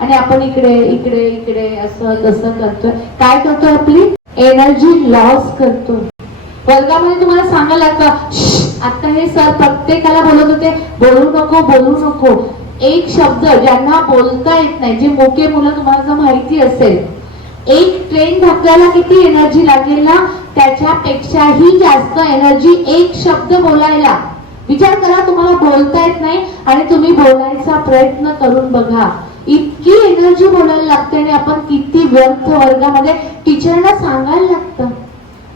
आणि आपण इकडे इकडे इकडे असं तसं करतोय. काय करतो आपली? एनर्जी लॉस करतो. वर्गामध्ये तुम्हाला सांगायला का आता हे सर प्रत्येकाला बोलत होते बोलू नको बोलू नको. एक शब्द ज्यांना बोलता येत नाही जे मोठे मुलं तुम्हाला जर माहिती असेल एक ट्रेन ढकलायला किती एनर्जी लागेल ना? त्याच्यापेक्षाही जास्त एनर्जी एक शब्द बोलायला. विचार करा तुम्हाला बोलता येत नाही आणि तुम्ही बोलायचा प्रयत्न करून बघा. इतकी एनर्जी बोलायला लागते आणि आपण किती व्यर्थ वर्गामध्ये टीचरना सांगायला लागतं.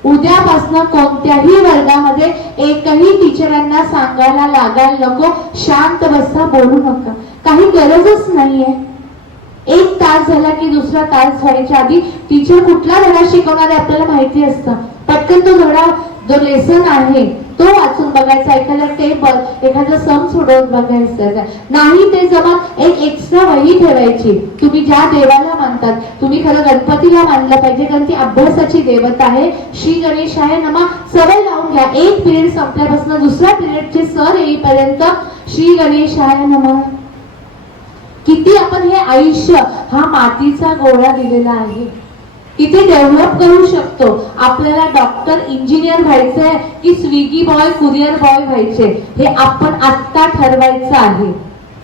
उद्यापासून कोणत्याही वर्गामध्ये एकही टीचरांना सांगायला लागायला नको शांत बसा बोलू नका. काही गरजच नाहीये. एक तास झाला की दुसरा तास व्हायच्या आधी टीचर कुठला धडा शिकवणार आहे आपल्याला माहिती असतं. पटकन तो धडा जो लेसन आहे तो वाचून बघायचा. एखादा टेबल एखादा सम सोडवून बघायचं. नाही ते जमा एक वही ठेवायची. तुम्ही ज्या देवाला मानतात तुम्ही खरं गणपतीला मानलं पाहिजे कारण ती अभ्यासाची देवता आहे. श्री गणेशाय नमा. सवय लावून घ्या. एक पिरियड संपल्यापासून दुसऱ्या पिरियडचे सर येईपर्यंत श्री गणेशाय नमा. किती आपण हे आयुष्य हा मातीचा गोळा दिलेला आहे. किती डेव्हलप करू शकतो. आपल्याला डॉक्टर इंजिनियर व्हायचंय की स्विगी बॉय कुरिअर बॉय व्हायचे. हे आपण आत्ता ठरवायचं आहे.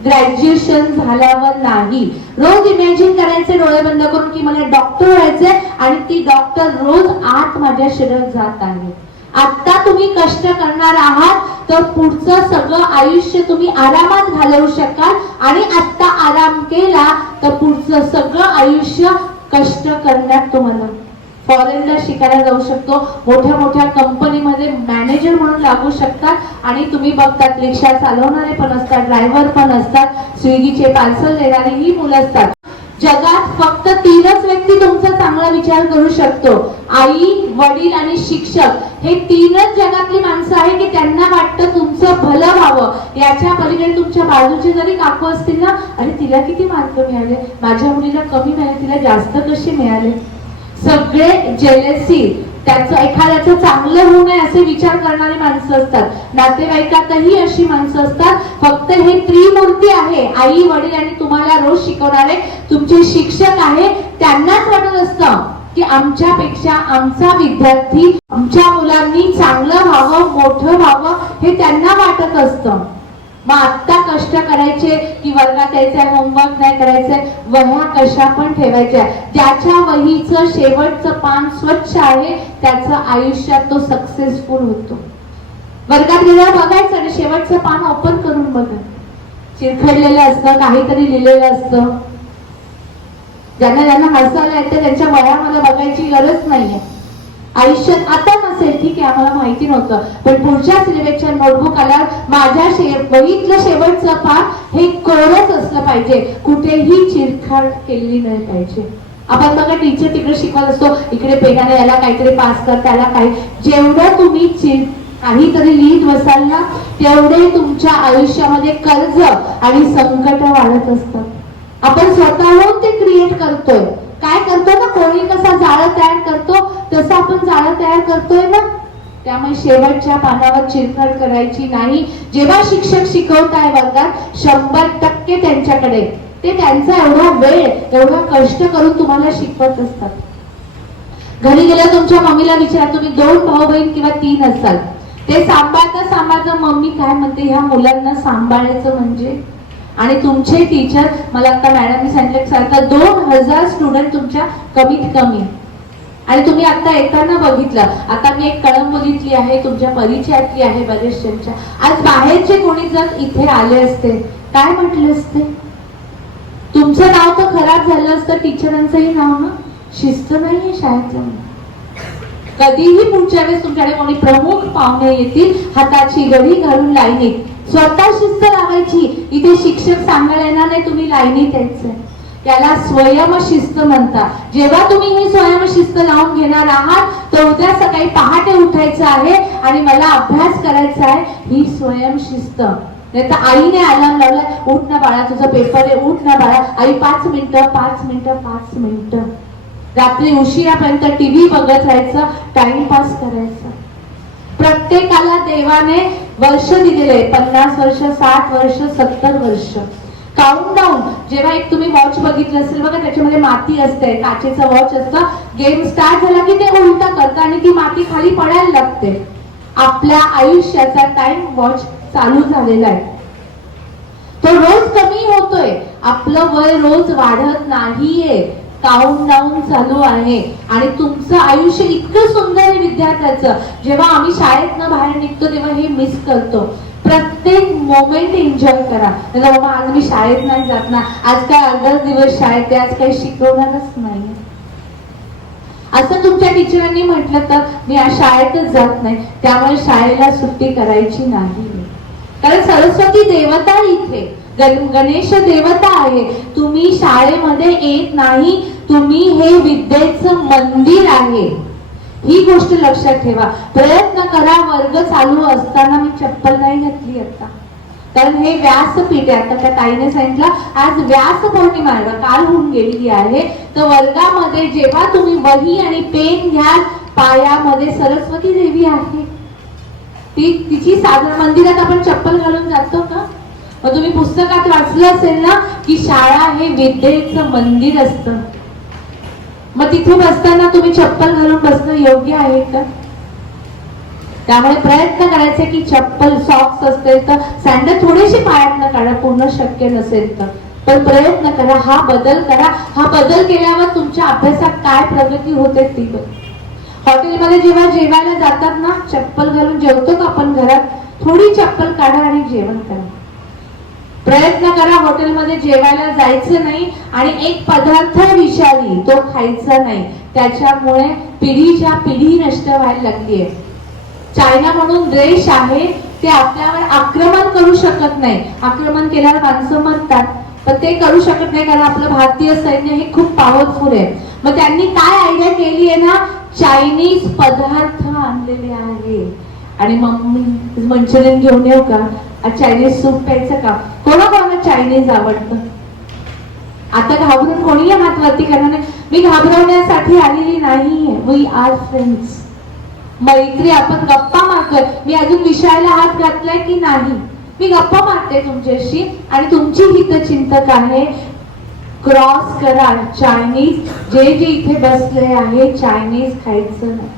ग्रॅज्युएशन झाल्यावर नाही. रोज इमॅजिन करायचे डोळे बंद करून की मला डॉक्टर व्हायचंय आणि ती डॉक्टर रोज आत माझ्या शरीरात जात आहे. आता तुम्ही कष्ट करणार आहात तर पुढचं सगळं आयुष्य तुम्ही आरामात घालवू शकाल आणि आत्ता आराम केला तर पुढचं सगळं आयुष्य कष्ट करण्यात तुम्हाला फॉरेनला शिकायला जाऊ शकतो. मोठ्या मोठ्या कंपनीमध्ये मॅनेजर म्हणून लागू शकतात. आणि तुम्ही बघतात रिक्षा चालवणारे पण असतात ड्रायव्हर पण असतात स्विगीचे पार्सल देणारे ही मुलं असतात. जगात फक्त तीनच व्यक्ती तुमचा चांगला विचार करू शकतो. आई वडील आणि शिक्षक. हे तीनच जगातली माणसं आहे की त्यांना वाटतं तुमचं भलं व्हावं. याच्या पलीकडे तुमच्या बाजूचे जरी काकू असतील ना अरे तिला किती मार्क मिळाले? माझ्या मुलीला कमी मिळाले तिला जास्त कसे मिळाले? सगळे जेलेसी त्याचं एखाद्याचं चांगलं होऊ नये असे विचार करणारी माणसं असतात. नातेवाईकातही अशी माणसं असतात. फक्त हे त्रिमूर्ती आहे आई वडील आणि तुम्हाला रोज शिकवणारे तुमचे शिक्षक आहे त्यांनाच वाटत असतं की आमच्यापेक्षा आमचा विद्यार्थी आमच्या मुलांनी चांगलं व्हावं मोठं व्हावं हे त्यांना वाटत असतं. मग आत्ता कष्ट करायचे की वर्गात यायचंय होमवर्क नाही करायचंय वह्या कशा पण ठेवायच्या. ज्याच्या वहीचं शेवटचं पान स्वच्छ आहे त्याचं आयुष्यात तो सक्सेसफुल होतो. वर्गात गेल्यावर बघायचं आणि शेवटचं पान ओपन करून बघा. चिरखडलेलं असतं काहीतरी लिहिलेलं असतं. ज्यांना ज्यांना हसायला येतं त्यांच्या वयामध्ये बघायची गरज नाहीये. आयुष्यात आता नसेल ठीक आहे आम्हाला माहिती नव्हतं. पण पुढच्या सिलेबसच्या नोटबुक आल्यावर माझ्या शे बघितलं शेवटचं पाप हे कोरच असलं पाहिजे. कुठेही चिरखाड केलेली नाही पाहिजे. आपण बघा टीचर तिकडे शिकवत असतो इकडे पेनाने याला काहीतरी पास कर त्याला काही जेवढं तुम्ही चिर काहीतरी लिहित बसाल ना तेवढे तुमच्या आयुष्यामध्ये कर्ज आणि संकट वाढत असतात. आपण स्वतःहून ते क्रिएट करतोय. काय करतो ना कोणी कसा जाळं तयार करतो? तसं आपण जाळं तयार करतोय ना? त्यामुळे शेवटच्या पानावर चिरखड करायची नाही. जेव्हा शिक्षक शिकवताय वर्गात शंभर टक्के त्यांच्याकडे. ते त्यांचा एवढा वेळ एवढा कष्ट करून तुम्हाला शिकवत असतात. घरी गेल्या तुमच्या मम्मीला विचारा तुम्ही दोन भाऊ बहीण किंवा तीन असाल. ते सांभाळता सांभाळता मम्मी काय म्हणते? ह्या मुलांना सांभाळायचं म्हणजे? आणि तुमचे टीचर मला आता मॅडमनी सांगितलं सारखं दोन हजार स्टुडंट तुमच्या कमीत कमी. आणि तुम्ही आता येताना बघितलं. आता मी एक कळम बघितली आहे तुमच्या परिचयातली आहे बरेचशांच्या आज बाहेरचे कोणी जर इथे आले असते काय म्हटले असते? तुमचं नाव तर खराब झालं असतं टीचरांचंही नाव ना? शिस्त नाही शाळेत कधीही पुढच्या वेळेस तुमच्याकडे कोणी प्रमुख पाहुणे येतील हाताची गडी घालून लाईनीत. स्वतः शिस्त लावायची. इथे शिक्षक सांगायला येणार नाही तुम्ही लाईनीत यायचंय त्याला स्वयंशिस्त म्हणतात जेव्हा तुम्ही ही स्वयंशिस्त लावून घेणार आहात तर उद्या सकाळी पहाटे उठायचं आहे आणि मला अभ्यास करायचा आहे. ही स्वयंशिस्त नाही तर आईने अलार्म लावलाय उठ ना बाळा तुझा पेपर आहे उठ ना बाळा. आई पाच मिनिटं पाच मिनिटं पाच मिनिटं. रात्री उशिरापर्यंत टीव्ही बघत राहायचं टाइमपास करायचा. प्रत्येकाला देवाने वर्ष दिलेले पन्नास वर्ष साठ वर्ष सत्तर वर्ष. काउंट डाऊन जेव्हा एक तुम्ही वॉच बघितलं असेल बघा त्याच्यामध्ये माती असते काचेचं वॉच असतं. गेम स्टार्ट झाला की ते उलटा करतं आणि ती माती खाली पडायला लागते. आपल्या आयुष्याचा टाइम वॉच चालू झालेला आहे. तो रोज कमी होतोय. आपलं वय रोज वाढत नाहीये. काउंट डाऊन चालू आहे. आणि तुमचं आयुष्य इतकं सुंदर आहे विद्यार्थ्याचं. जेव्हा आम्ही शाळेतनं बाहेर निघतो तेव्हा हे मिस करतो. प्रत्येक मोमेंट एन्जॉय करा. बाबा आज मी शाळेत नाही जात ना. आज काय अर्धा दिवस शाळेत आहे, आज काही शिकवणारच नाही. असं तुमच्या टीचरांनी म्हटलं तर मी आज शाळेतच जात नाही. त्यामुळे शाळेला सुट्टी करायची नाही. कारण सरस्वती देवता इथे. गण- गणेश देवता आहे. तुम्ही शाळेमध्ये येत नाही तुम्ही हे विद्येचं मंदिर आहे. ही गोष्ट लक्षात ठेवा. प्रयत्न करा वर्ग चालू असताना मी चप्पल नाही घातली आता. कारण हे व्यासपीठ आहे. आता त्या ताईने सांगितलं आज व्यास पौर्णिमा आहे काल होऊन गेलेली आहे. तर वर्गामध्ये जेव्हा तुम्ही वही आणि पेन घ्याल पायामध्ये सरस्वती देवी आहे. ती तिची साधारण मंदिरात आपण चप्पल घालून जातो का? मग तुम्ही पुस्तकात वाचलं असेल ना की शाळा हे विद्येचं मंदिर असतं. मग तिथे बसताना तुम्ही चप्पल घालून बसणं योग्य आहे का? त्यामुळे प्रयत्न करायचे की चप्पल सॉक्स असतील तर सँडल थोडेसे पायातनं काढा पूर्ण शक्य नसेल तर. पण प्रयत्न करा हा बदल करा. हा बदल केल्यावर तुमच्या अभ्यासात काय प्रगती होते ती हॉटेलमध्ये जेव्हा जेवायला जातात ना चप्पल घालून जेवतो का आपण घरात? थोडी चप्पल काढा आणि जेवण करा. प्रयत्न करा हॉटेलमध्ये जेवायला जायचं नाही आणि एक पदार्थ विषारी तो खायचा नाही. त्याच्यामुळे पिढीच्या पिढी नष्ट व्हायला लागली आहे. चायना म्हणून देश आहे ते आपल्यावर आक्रमण करू शकत नाही. आक्रमण केल्यावर माणसं मरतात. पण ते करू शकत नाही कारण आपलं भारतीय सैन्य हे खूप पॉवरफुल आहे. मग त्यांनी काय आयडिया केली आहे ना? चायनीज पदार्थ आणलेले आहे. आणि मम्मी मंचुरियन घेऊन येऊ का? चायनीज सूप प्यायचं का? कोणाकोणाला चायनीज आवडतं? आता घाबरून कोणीही हात वरती करणार नाही? मी घाबरवण्यासाठी आलेली नाहीये. वी आर फ्रेंड्स मैत्री आपण गप्पा मारतोय. मी अजून विषयाला हात घातलाय की नाही? मी गप्पा मारते तुमच्याशी आणि तुमची हितचिंतक आहे. क्रॉस करा चायनीज जे जे इथे बसले आहे चायनीज खायचं नाही.